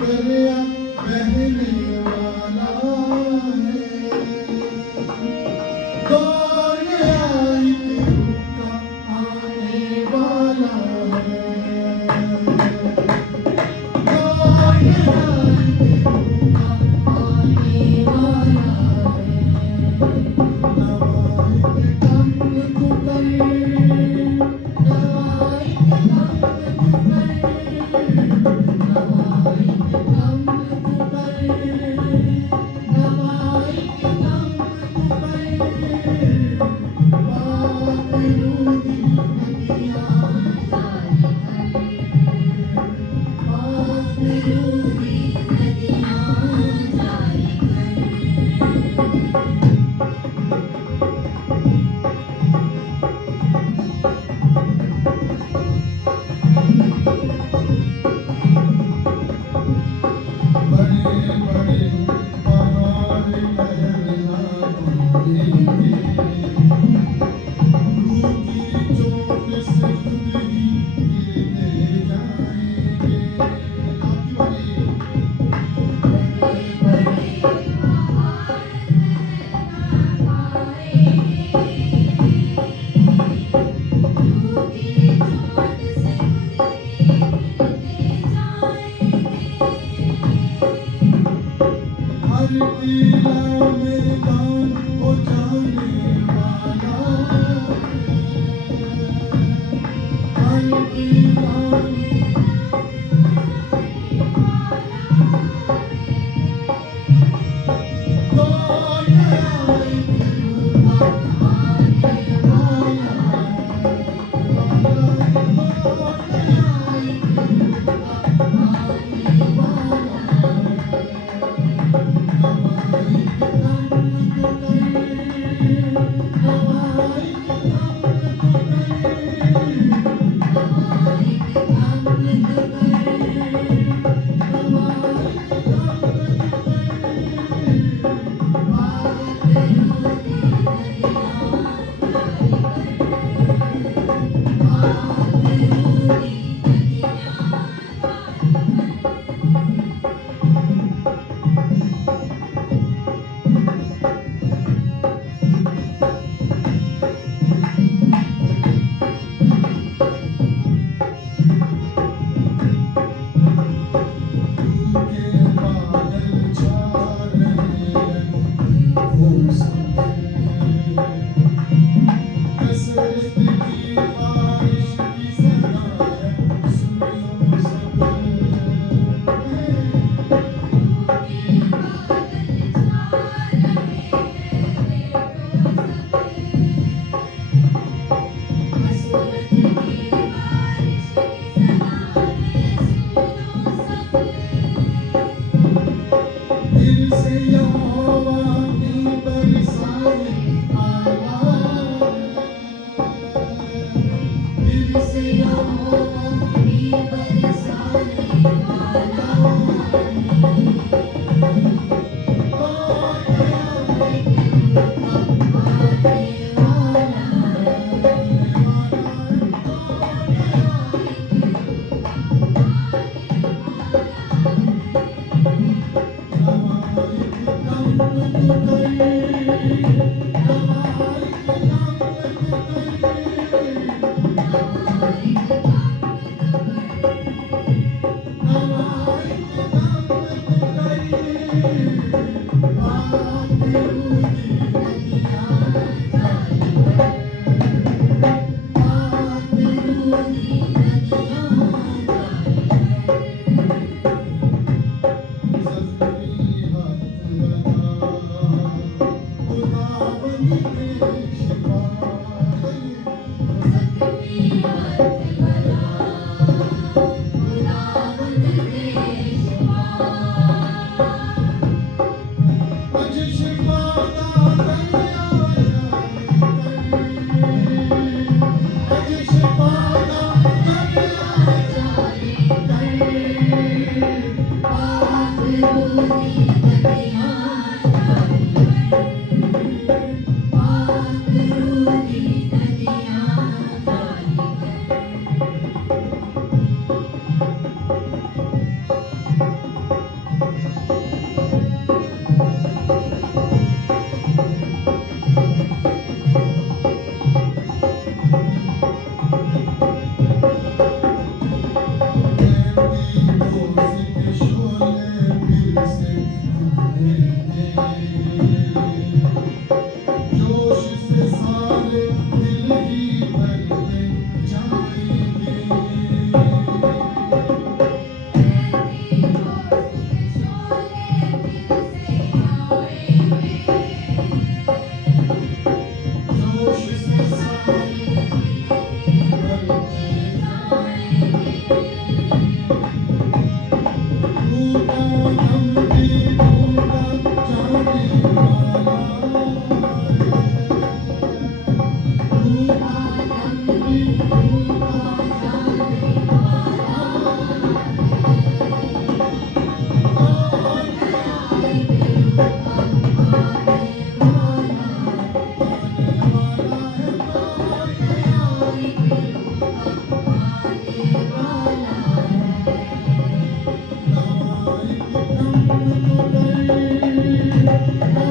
दरिया बहने वाला है, कौन आई दिल का आने वाला है, कौन आई दिल का आने वाला है, नवाई के कम कुकर, नवाई के कम कुकर, नवाई के कम कुकर, नवाई के कम कुकर, बात रूदी नदियाँ जारी करे, बात रूदी नदियाँ जारी करे। बड़े बड़े पहाड़ लहरना देंगे, लू की चोट से खुद ही गिरते जाएंगे। आपकी बारी। बड़े बड़े पहाड़ लहरना पाएंगे, लू की चोट से खुद ही गिरते जाएंगे। हर टीला मैदान हो जाने वाला है, हर टीला कौन आई दिल का आने वाला है, कौन आई दिल का आने वाला है, नवाई के कम कुकर, नवाई के कम कुकर, नवाई के कम कुकर, नवाई के कम कुकर, बात रूदी नदियाँ जारी करे, बात रूदी नदियाँ के बादल छा रहे हैं, वो सब कसरत की बारिश की सदा है, सुन लो सब के बादल छा रहे हैं, कसरत की बारिश की सदा है, सुन लो सब। फिर से यहोवा की बरसाने आया है, फिर से यहोवा की बरसाने आया है, कौन आई दिल का आने वाला है, कौन आई दिल नवाई के कम कुकर, नवाई के कम कुकर, नवाई के कम नवाई के कम कुकर, बात रूदी नदियाँ जारी करे, बात रूदी नदियाँ जारी करे। ज़ख्मी हाथ लगा खुदावंद के शिफा है, ज़ख्मी हाथ लगा खुदावंद के शिफा, अज शिफा का दरिया जारी कर, अज शिफा का दरिया जारी कर, बात रूदी नदियाँ जारी करे, बात रूदी नदियाँ जारी करे। है